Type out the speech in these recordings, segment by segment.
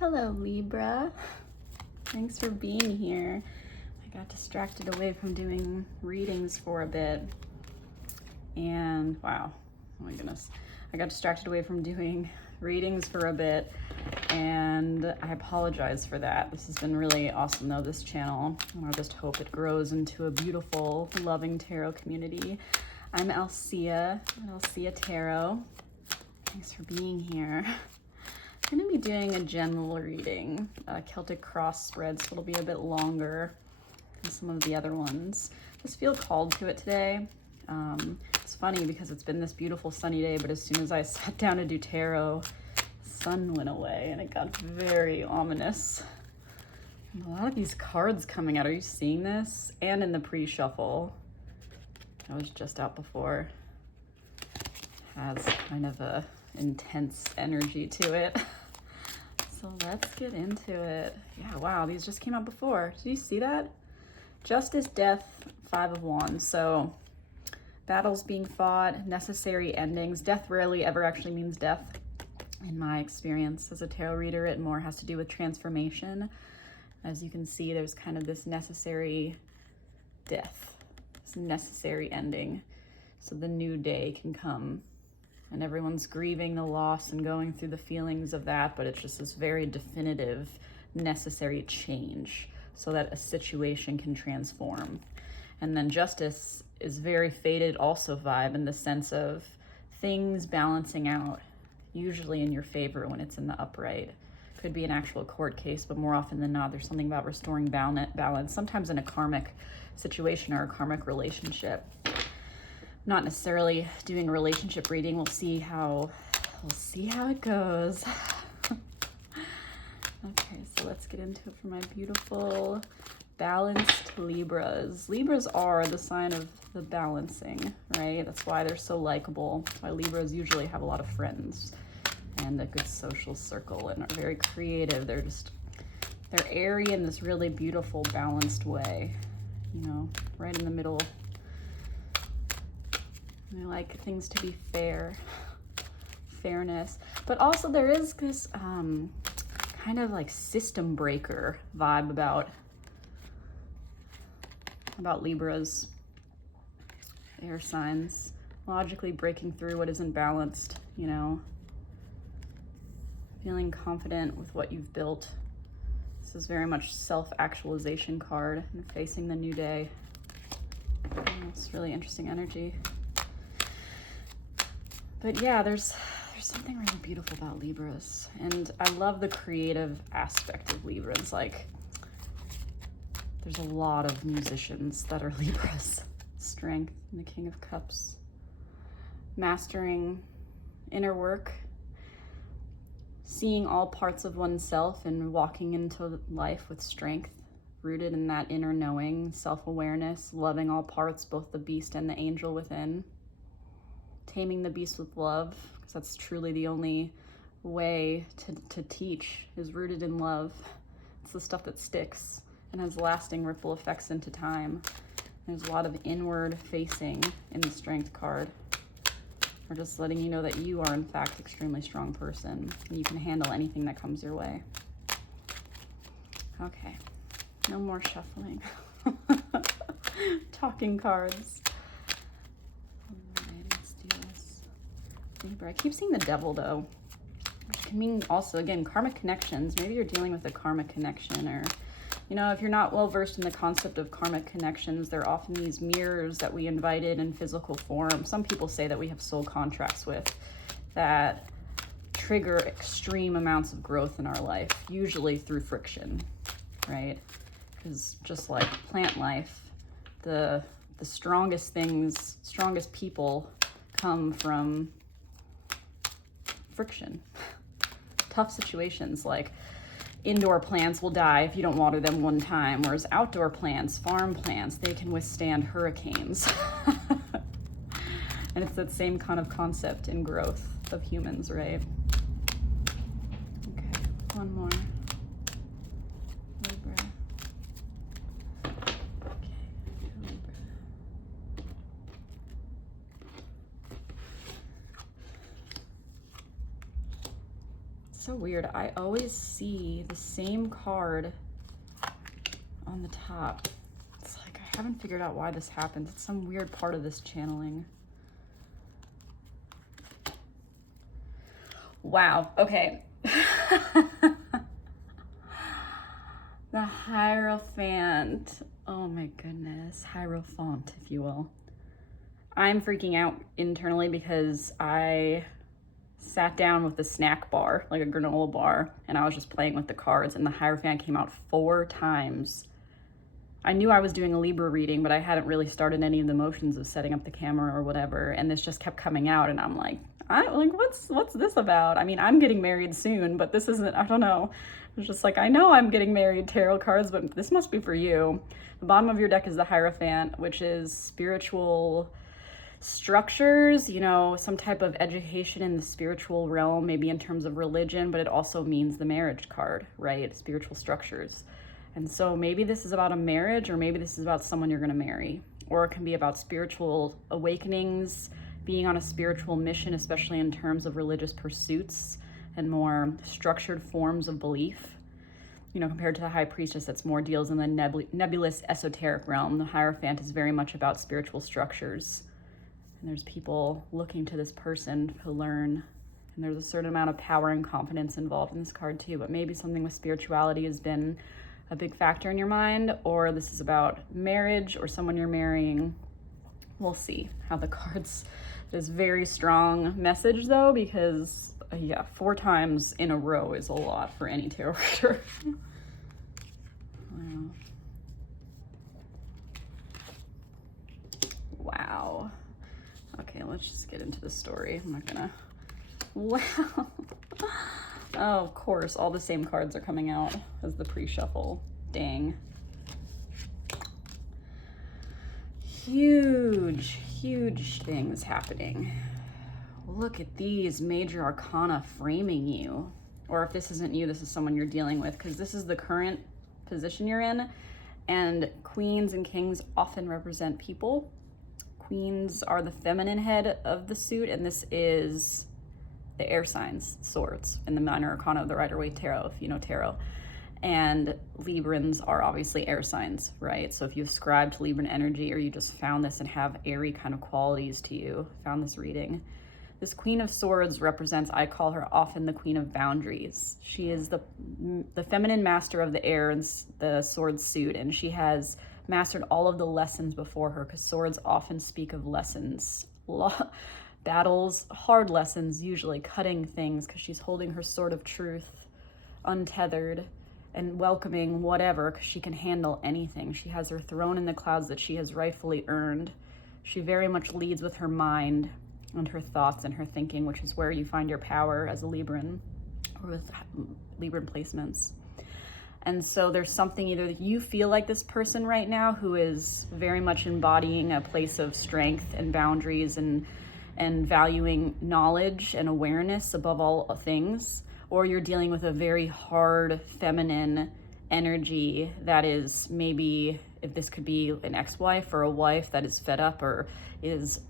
Hello, Libra. Thanks for being here. I got distracted away from doing readings for a bit. And wow, oh my goodness. I got distracted away from doing readings for a bit, and I apologize for that. This has been really awesome though, this channel, and I just hope it grows into a beautiful, loving tarot community. I'm Alsea at Alsea Tarot. Thanks for being here. I'm going to be doing a general reading, Celtic cross spread, so it'll be a bit longer than some of the other ones. Just feel called to it today. It's funny because it's been this beautiful sunny day, but as soon as I sat down to do tarot, the sun went away and it got very ominous. And a lot of these cards coming out, are you seeing this? And in the pre-shuffle, I was just out before, has kind of a intense energy to it. So let's get into it. Yeah, wow, these just came out before. Did you see that? Justice, death, 5 of Wands. So battles being fought, necessary endings. Death rarely ever actually means death. In my experience as a tarot reader, it more has to do with transformation. As you can see, there's kind of this necessary death, this necessary ending. So the new day can come. And everyone's grieving the loss and going through the feelings of that, but it's just this very definitive, necessary change so that a situation can transform. And then justice is very faded also vibe in the sense of things balancing out, usually in your favor when it's in the upright. Could be an actual court case, but more often than not, there's something about restoring balance, sometimes in a karmic situation or a karmic relationship. Not necessarily doing a relationship reading. We'll see how it goes. Okay, so let's get into it for my beautiful balanced Libras. Libras are the sign of the balancing, right? That's why they're so likable. That's why Libras usually have a lot of friends and a good social circle and are very creative. They're airy in this really beautiful, balanced way, you know, right in the middle. I like things to be fairness, but also there is this kind of like system breaker vibe about Libras, air signs, logically breaking through what isn't balanced, you know, feeling confident with what you've built. This is very much self-actualization card and facing the new day. It's really interesting energy. But yeah, there's something really beautiful about Libras. And I love the creative aspect of Libras. Like, there's a lot of musicians that are Libras. Strength and the King of Cups. Mastering inner work. Seeing all parts of oneself and walking into life with strength. Rooted in that inner knowing, self-awareness, loving all parts, both the beast and the angel within. Taming the beast with love, because that's truly the only way to teach, is rooted in love. It's the stuff that sticks and has lasting ripple effects into time. There's a lot of inward facing in the Strength card. Or just letting you know that you are in fact an extremely strong person and you can handle anything that comes your way. Okay, no more shuffling. Talking cards. Libra. I keep seeing the devil though, which can mean also, again, karmic connections. Maybe you're dealing with a karmic connection, or, you know, if you're not well versed in the concept of karmic connections, they're often these mirrors that we invited in physical form. Some people say that we have soul contracts with that trigger extreme amounts of growth in our life, usually through friction, right? Because just like plant life, the strongest things, strongest people come from friction. Tough situations, like indoor plants will die if you don't water them one time, whereas outdoor plants, farm plants, they can withstand hurricanes. And it's that same kind of concept in growth of humans, right? Okay, one more. Libra. Okay, Libra. so weird. I always see the same card on the top. It's like I haven't figured out why this happens. It's some weird part of this channeling. Wow, okay. The Hierophant. Oh my goodness. Hierophant, if you will. I'm freaking out internally because I sat down with a snack bar, like a granola bar, and I was just playing with the cards, and the Hierophant came out 4 times. I knew I was doing a Libra reading, but I hadn't really started any of the motions of setting up the camera or whatever, and this just kept coming out, and I'm like, what's this about? I mean, I'm getting married soon, but this isn't, I don't know. It's just like, I know I'm getting married, tarot cards, but this must be for you. The bottom of your deck is the Hierophant, which is spiritual structures, you know, some type of education in the spiritual realm, maybe in terms of religion, but it also means the marriage card, right? Spiritual structures. And so maybe this is about a marriage, or maybe this is about someone you're going to marry, or it can be about spiritual awakenings, being on a spiritual mission, especially in terms of religious pursuits and more structured forms of belief. You know, compared to the High Priestess, that's more deals in the nebulous esoteric realm. The Hierophant is very much about spiritual structures. And there's people looking to this person to learn. And there's a certain amount of power and confidence involved in this card too. But maybe something with spirituality has been a big factor in your mind, or this is about marriage or someone you're marrying. We'll see how the cards. There's very strong message though, because yeah, 4 times in a row is a lot for any tarot reader. Wow. Wow. Okay, let's just get into the story. I'm not gonna. Wow. Oh, of course, all the same cards are coming out as the pre-shuffle. Dang. Huge things happening. Look at these major arcana framing you. Or if this isn't you, this is someone you're dealing with, because this is the current position you're in. And queens and kings often represent people. Queens are the feminine head of the suit, and this is the air signs, swords, in the minor arcana of the Rider-Waite Tarot, if you know tarot. And Librans are obviously air signs, right? So if you ascribe to Libran energy, or you just found this and have airy kind of qualities to you, found this reading. This Queen of Swords represents, I call her often the Queen of Boundaries. She is the feminine master of the air and the sword suit, and she has mastered all of the lessons before her, because swords often speak of lessons. Battles, hard lessons, usually cutting things, because she's holding her sword of truth, untethered, and welcoming whatever, because she can handle anything. She has her throne in the clouds that she has rightfully earned. She very much leads with her mind and her thoughts and her thinking, which is where you find your power as a Libran, or with Libran placements. And so there's something, either that you feel like this person right now who is very much embodying a place of strength and boundaries and valuing knowledge and awareness above all things, or you're dealing with a very hard feminine energy that is, maybe, if this could be an ex-wife or a wife that is fed up or is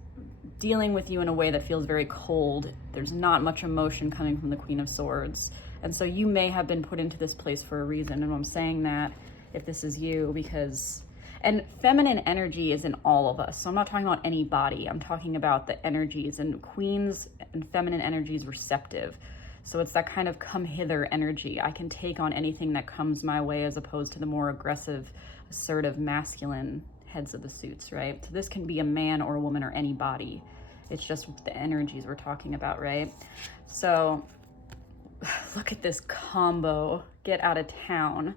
dealing with you in a way that feels very cold. There's not much emotion coming from the Queen of Swords. And so you may have been put into this place for a reason. And I'm saying that if this is you, because, and feminine energy is in all of us. So I'm not talking about any body. I'm talking about the energies, and queens and feminine energy is receptive. So it's that kind of come hither energy. I can take on anything that comes my way, as opposed to the more aggressive, assertive, masculine heads of the suits, right? So this can be a man or a woman or any body. It's just the energies we're talking about, right? So look at this combo. Get out of town.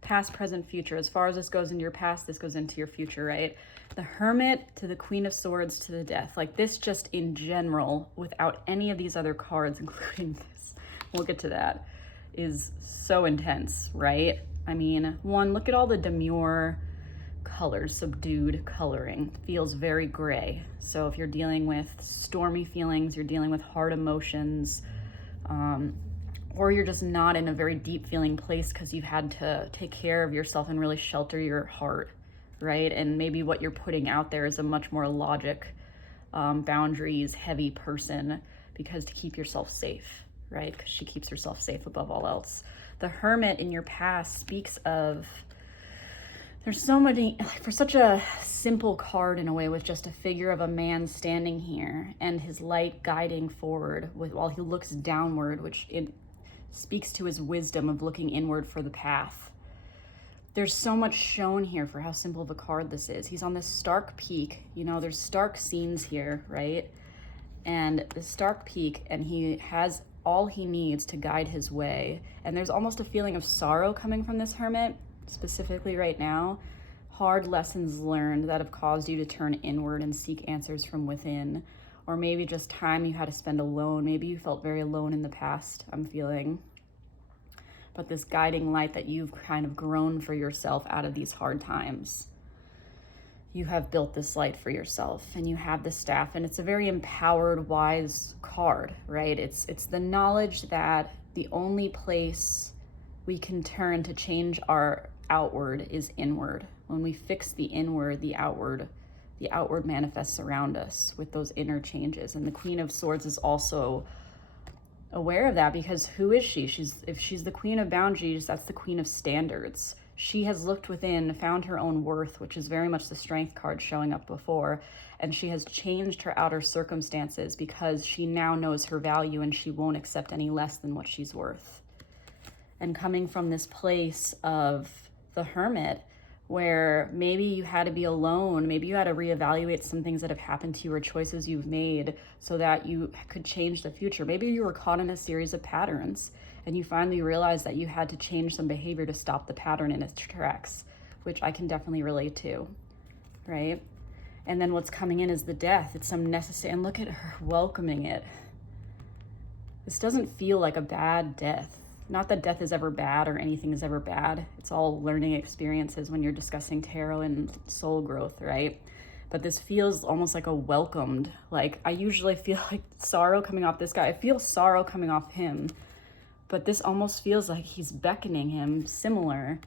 Past, present, future. As far as this goes into your past, this goes into your future, right? The Hermit to the Queen of Swords to the Death. Like this, just in general, without any of these other cards, including this, we'll get to that, is so intense, right? I mean, one, look at all the demure colors, subdued coloring. Feels very gray. So if you're dealing with stormy feelings, you're dealing with hard emotions, or you're just not in a very deep feeling place because you've had to take care of yourself and really shelter your heart, right? And maybe what you're putting out there is a much more logic, boundaries heavy person, because to keep yourself safe, right? Because she keeps herself safe above all else. The Hermit in your past speaks of, there's so many, for such a simple card in a way, with just a figure of a man standing here and his light guiding forward while he looks downward, which it speaks to his wisdom of looking inward for the path. There's so much shown here for how simple of a card this is. He's on this stark peak. You know, there's stark scenes here, right? And the stark peak, and he has all he needs to guide his way. And there's almost a feeling of sorrow coming from this Hermit, specifically right now. Hard lessons learned that have caused you to turn inward and seek answers from within. Or maybe just time you had to spend alone. Maybe you felt very alone in the past, I'm feeling. But this guiding light that you've kind of grown for yourself out of these hard times. You have built this light for yourself, and you have the staff, and it's a very empowered, wise card, right? It's the knowledge that the only place we can turn to change our outward is inward. When we fix the inward, the outward manifests around us with those inner changes. And the Queen of Swords is also aware of that, because who is she? If she's the Queen of Boundaries, that's the Queen of Standards. She has looked within, found her own worth, which is very much the Strength card showing up before, and she has changed her outer circumstances because she now knows her value and she won't accept any less than what she's worth. And coming from this place of the Hermit, where maybe you had to be alone, maybe you had to reevaluate some things that have happened to you or choices you've made so that you could change the future. Maybe you were caught in a series of patterns and you finally realized that you had to change some behavior to stop the pattern in its tracks, which I can definitely relate to, right? And then what's coming in is the Death. It's some necessary, and look at her welcoming it. This doesn't feel like a bad death. Not that death is ever bad or anything is ever bad. It's all learning experiences when you're discussing tarot and soul growth, right? But this feels almost like a welcomed, like I usually feel like sorrow coming off this guy. I feel sorrow coming off him, but this almost feels like he's beckoning him, similar,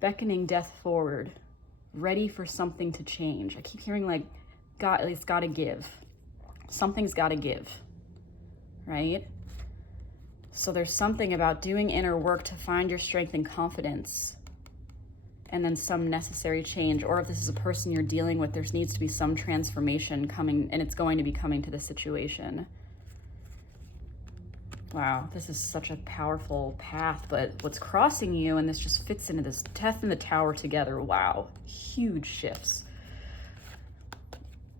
beckoning death forward, ready for something to change. I keep hearing like, God, it's gotta give. Something's gotta give, right? So there's something about doing inner work to find your strength and confidence, and then some necessary change. Or if this is a person you're dealing with, there needs to be some transformation coming, and it's going to be coming to the situation. Wow, this is such a powerful path, but what's crossing you, and this just fits into this Death and the Tower together, wow, huge shifts.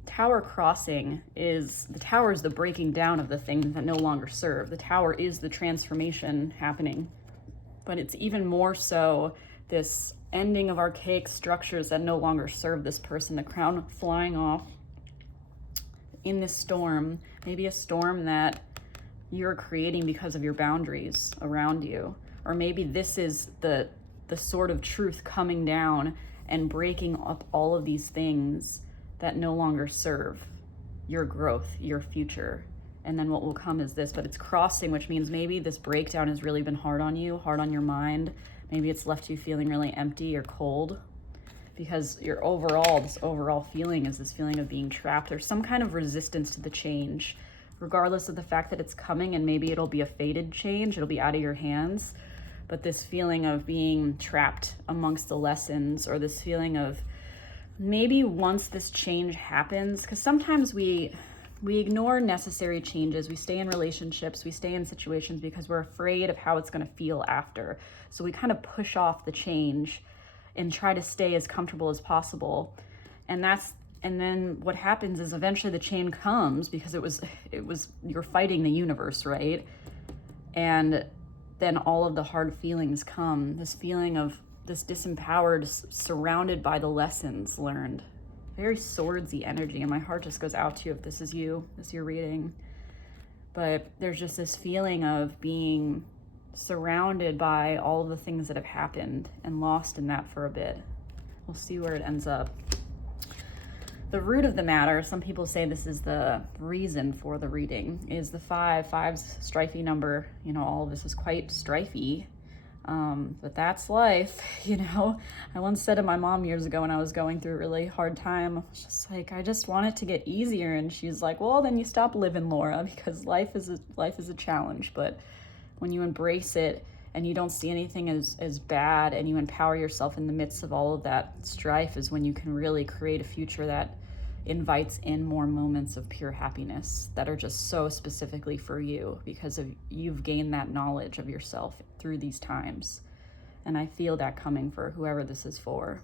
Tower crossing is, the tower is the breaking down of the things that no longer serve. The tower is the transformation happening, but it's even more so this ending of archaic structures that no longer serve this person, the crown flying off in this storm, maybe a storm that you're creating because of your boundaries around you. Or maybe this is the sword of truth coming down and breaking up all of these things that no longer serve your growth, your future. And then what will come is this, but it's crossing, which means maybe this breakdown has really been hard on you, hard on your mind. Maybe it's left you feeling really empty or cold, because this overall feeling is this feeling of being trapped or some kind of resistance to the change, regardless of the fact that it's coming, and maybe it'll be a fated change, it'll be out of your hands. But this feeling of being trapped amongst the lessons, or this feeling of maybe once this change happens, because sometimes we ignore necessary changes. We stay in relationships, we stay in situations because we're afraid of how it's going to feel after. So we kind of push off the change and try to stay as comfortable as possible. And then what happens is eventually the change comes, because it was you're fighting the universe, right? And then all of the hard feelings come. This feeling of this disempowered, surrounded by the lessons learned. Very swordsy energy, and my heart just goes out to you if this is you, this is your reading. But there's just this feeling of being surrounded by all of the things that have happened and lost in that for a bit. We'll see where it ends up. The root of the matter, some people say this is the reason for the reading, is the 5. 5's strifey number. You know, all of this is quite strifey. But that's life, you know. I once said to my mom years ago when I was going through a really hard time, I was just like, I just want it to get easier. And she's like, well, then you stop living, Laura, because life is a challenge. But when you embrace it and you don't see anything as bad, and you empower yourself in the midst of all of that strife, is when you can really create a future that invites in more moments of pure happiness that are just so specifically for you, because of you've gained that knowledge of yourself through these times. And I feel that coming for whoever this is for.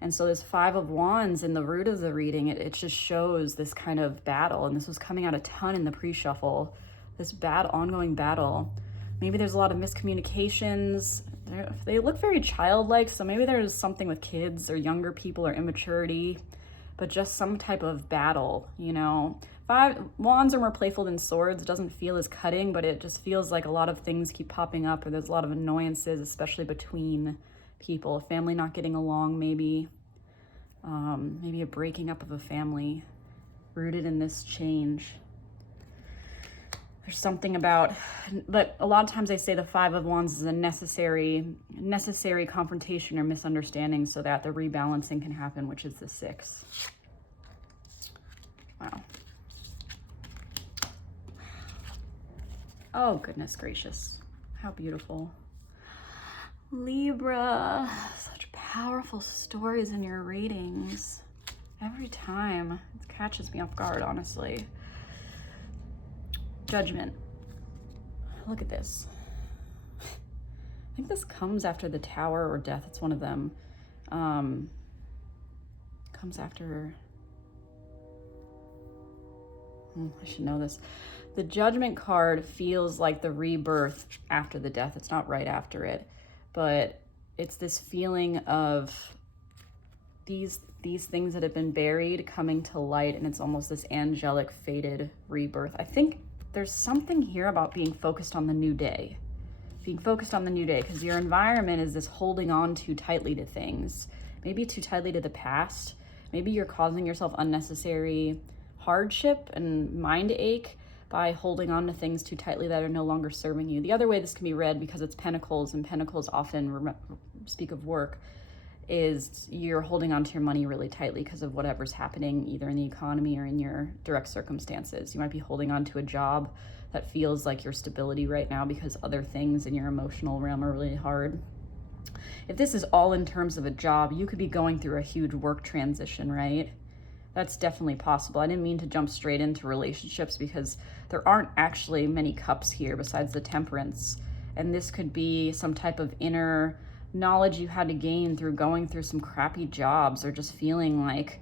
And so this Five of Wands in the root of the reading, it just shows this kind of battle. And this was coming out a ton in the pre-shuffle, this ongoing battle. Maybe there's a lot of miscommunications. They look very childlike, so maybe there's something with kids or younger people or immaturity, but just some type of battle, you know. Wands are more playful than swords. It doesn't feel as cutting, but it just feels like a lot of things keep popping up, or there's a lot of annoyances, especially between people. A family not getting along, maybe a breaking up of a family rooted in this change. There's something about, but a lot of times I say the Five of Wands is a necessary confrontation or misunderstanding so that the rebalancing can happen, which is the Six. Wow. Oh, goodness gracious. How beautiful. Libra, such powerful stories in your readings. Every time. It catches me off guard, honestly. Judgment. Look at this. I think this comes after the Tower or Death. It's one of them. Comes after... I should know this. The Judgment card feels like the rebirth after the death. It's not right after it, but it's this feeling of these things that have been buried coming to light, and it's almost this angelic faded rebirth. I think there's something here about being focused on the new day. Being focused on the new day, because your environment is this holding on too tightly to things. Maybe too tightly to the past. Maybe you're causing yourself unnecessary hardship and mind ache by holding on to things too tightly that are no longer serving you. The other way this can be read, because it's Pentacles, and Pentacles often speak of work, is you're holding on to your money really tightly because of whatever's happening either in the economy or in your direct circumstances. You might be holding on to a job that feels like your stability right now because other things in your emotional realm are really hard. If this is all in terms of a job, you could be going through a huge work transition, right? That's definitely possible. I didn't mean to jump straight into relationships, because there aren't actually many cups here besides the Temperance. And this could be some type of inner knowledge you had to gain through going through some crappy jobs, or just feeling like,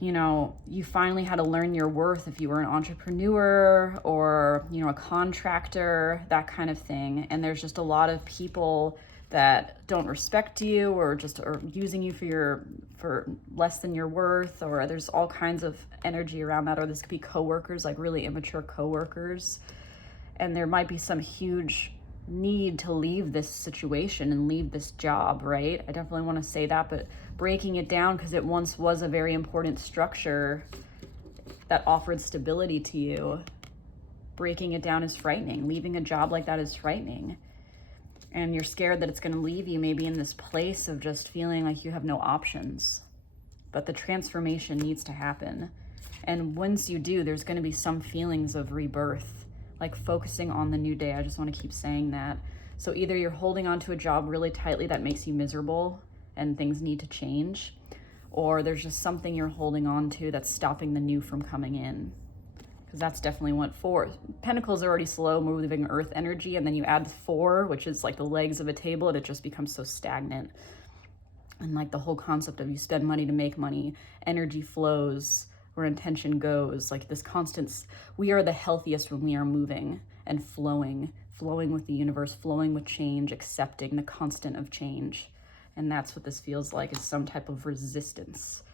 you know, you finally had to learn your worth if you were an entrepreneur or, you know, a contractor, that kind of thing. And there's just a lot of people that don't respect you, or just are using you for less than your worth, or there's all kinds of energy around that. Or this could be coworkers, like really immature coworkers, and there might be some huge need to leave this situation and leave this job, right? I definitely want to say that, but breaking it down, because it once was a very important structure that offered stability to you, breaking it down is frightening. Leaving a job like that is frightening. And you're scared that it's going to leave you maybe in this place of just feeling like you have no options. But the transformation needs to happen. And once you do, there's going to be some feelings of rebirth, like focusing on the new day. I just want to keep saying that. So either you're holding on to a job really tightly that makes you miserable and things need to change, or there's just something you're holding on to that's stopping the new from coming in. Because that's definitely what Pentacles are already slow moving earth energy, and then you add the 4, which is like the legs of a table, and it just becomes so stagnant. And like the whole concept of you spend money to make money, energy flows where intention goes, like this constant, we are the healthiest when we are moving and flowing with the universe, flowing with change, accepting the constant of change. And that's what this feels like, is some type of resistance.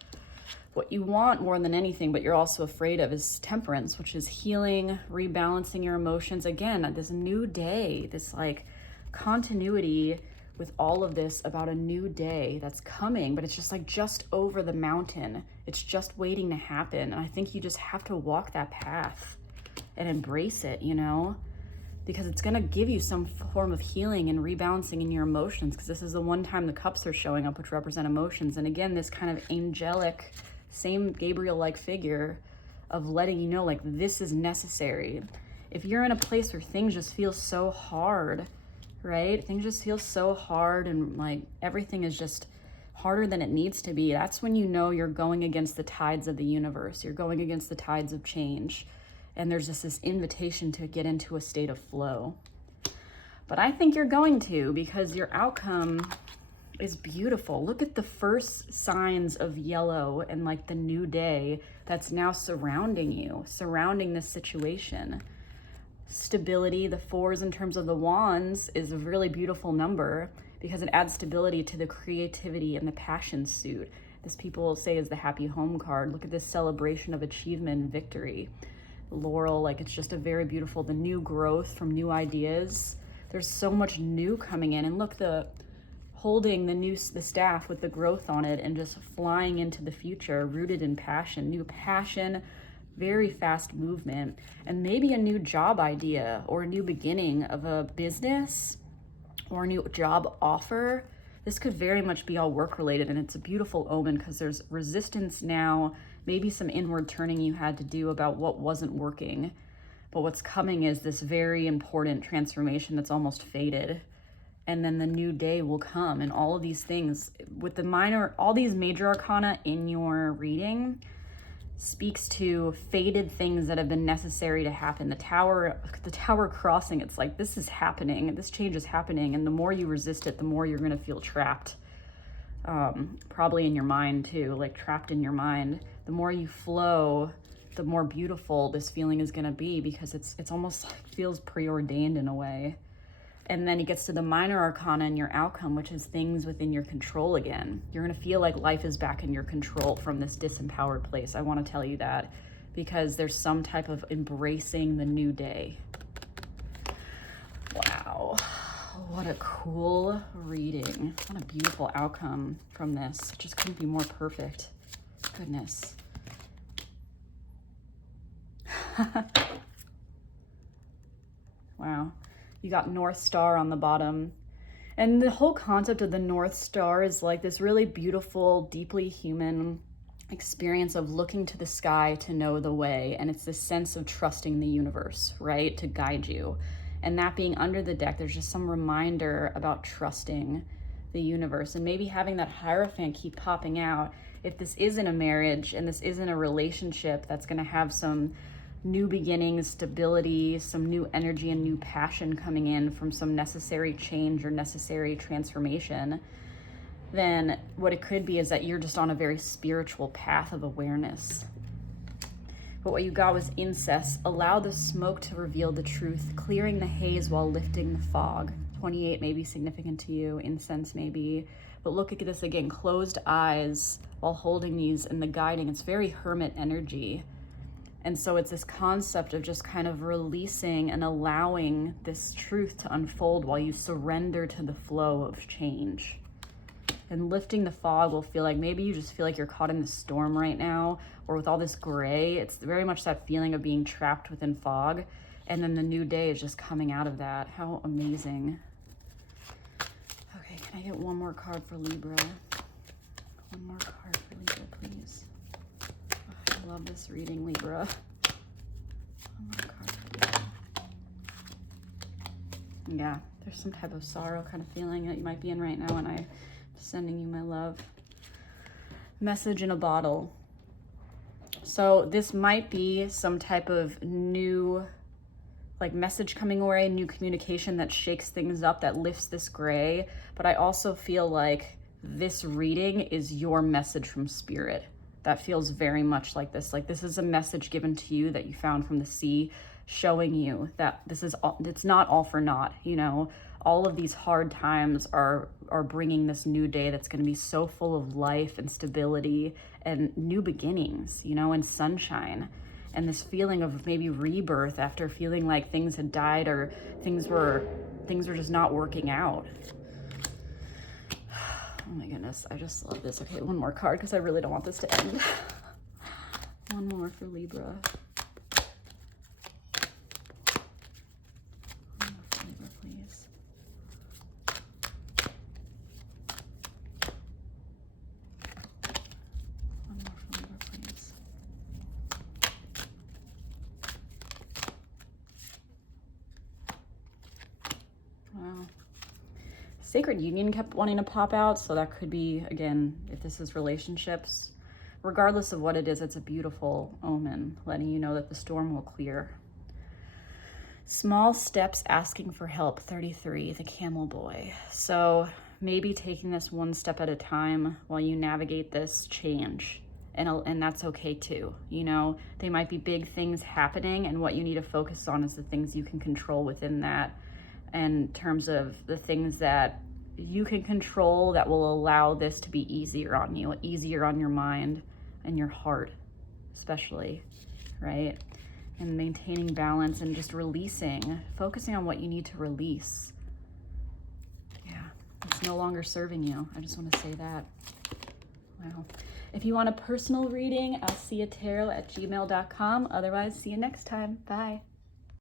What you want more than anything, but you're also afraid of, is Temperance, which is healing, rebalancing your emotions. Again, this new day, this like continuity with all of this about a new day that's coming, but it's just like just over the mountain. It's just waiting to happen. And I think you just have to walk that path and embrace it, you know? because it's going to give you some form of healing and rebalancing in your emotions, because this is the one time the cups are showing up, which represent emotions. And again, this kind of angelic, same Gabriel-like figure of letting you know, like, this is necessary. If you're in a place where things just feel so hard, right? Things just feel so hard and like everything is just harder than it needs to be. That's when you know you're going against the tides of the universe. You're going against the tides of change. And there's just this invitation to get into a state of flow. But I think you're going to, because your outcome is beautiful. Look at the first signs of yellow and like the new day that's now surrounding you, surrounding this situation. Stability, the 4s in terms of the wands, is a really beautiful number because it adds stability to the creativity and the passion suit. This people say is the happy home card. Look at this celebration of achievement and victory. Laurel, like, it's just a very beautiful, the new growth from new ideas. There's so much new coming in. And look, the holding the staff with the growth on it and just flying into the future, rooted in passion, new passion, very fast movement, and maybe a new job idea or a new beginning of a business or a new job offer. This could very much be all work related, and it's a beautiful omen because there's resistance now, maybe some inward turning you had to do about what wasn't working. But what's coming is this very important transformation that's almost faded. And then the new day will come, and all of these things with all these major arcana in your reading speaks to faded things that have been necessary to happen. The tower crossing, it's like, this is happening, this change is happening, and the more you resist it, the more you're going to feel trapped, probably in your mind too, like trapped in your mind. The more you flow, the more beautiful this feeling is going to be, because it's almost like feels preordained in a way. And then it gets to the minor arcana and your outcome, which is things within your control again. You're going to feel like life is back in your control from this disempowered place. I want to tell you that, because there's some type of embracing the new day. Wow. What a cool reading. What a beautiful outcome from this. It just couldn't be more perfect. Goodness. Wow. You got North Star on the bottom. And the whole concept of the North Star is like this really beautiful, deeply human experience of looking to the sky to know the way. And it's this sense of trusting the universe, right? To guide you. And that being under the deck, there's just some reminder about trusting the universe, and maybe having that Hierophant keep popping out. If this isn't a marriage and this isn't a relationship that's going to have some new beginnings, stability, some new energy and new passion coming in from some necessary change or necessary transformation, then what it could be is that you're just on a very spiritual path of awareness. But what you got was incest. Allow the smoke to reveal the truth, clearing the haze while lifting the fog. 28 may be significant to you, incense maybe. But look at this again, closed eyes while holding these and the guiding. It's very hermit energy. And so it's this concept of just kind of releasing and allowing this truth to unfold while you surrender to the flow of change. And lifting the fog will feel like maybe you just feel like you're caught in the storm right now, or with all this gray. It's very much that feeling of being trapped within fog. And then the new day is just coming out of that. How amazing. Okay, can I get one more card for Libra? One more card for Libra, please. I love this reading, Libra. One more card for Libra. Yeah, there's some type of sorrow kind of feeling that you might be in right now, and I'm sending you my love. Message in a bottle. So this might be some type of new, like, message coming away, new communication that shakes things up, that lifts this gray. But I also feel like this reading is your message from spirit. That feels very much like this. Like, this is a message given to you that you found from the sea, showing you that this is all, it's not all for naught, you know. All of these hard times are bringing this new day that's going to be so full of life and stability and new beginnings, you know, and sunshine. And this feeling of maybe rebirth after feeling like things had died or things were just not working out. Oh my goodness, I just love this. Okay, one more card because I really don't want this to end. One more for Libra. Sacred Union kept wanting to pop out, so that could be, again, if this is relationships, regardless of what it is, it's a beautiful omen, letting you know that the storm will clear. Small steps asking for help, 33, the camel boy. So maybe taking this one step at a time while you navigate this change. And that's okay too. You know, they might be big things happening, and what you need to focus on is the things you can control within that, in terms of the things that you can control that will allow this to be easier on you, easier on your mind and your heart, especially, right? And maintaining balance and just releasing, focusing on what you need to release. Yeah, it's no longer serving you. I just want to say that. Wow. If you want a personal reading, Alseatarot@gmail.com. Otherwise, see you next time. Bye.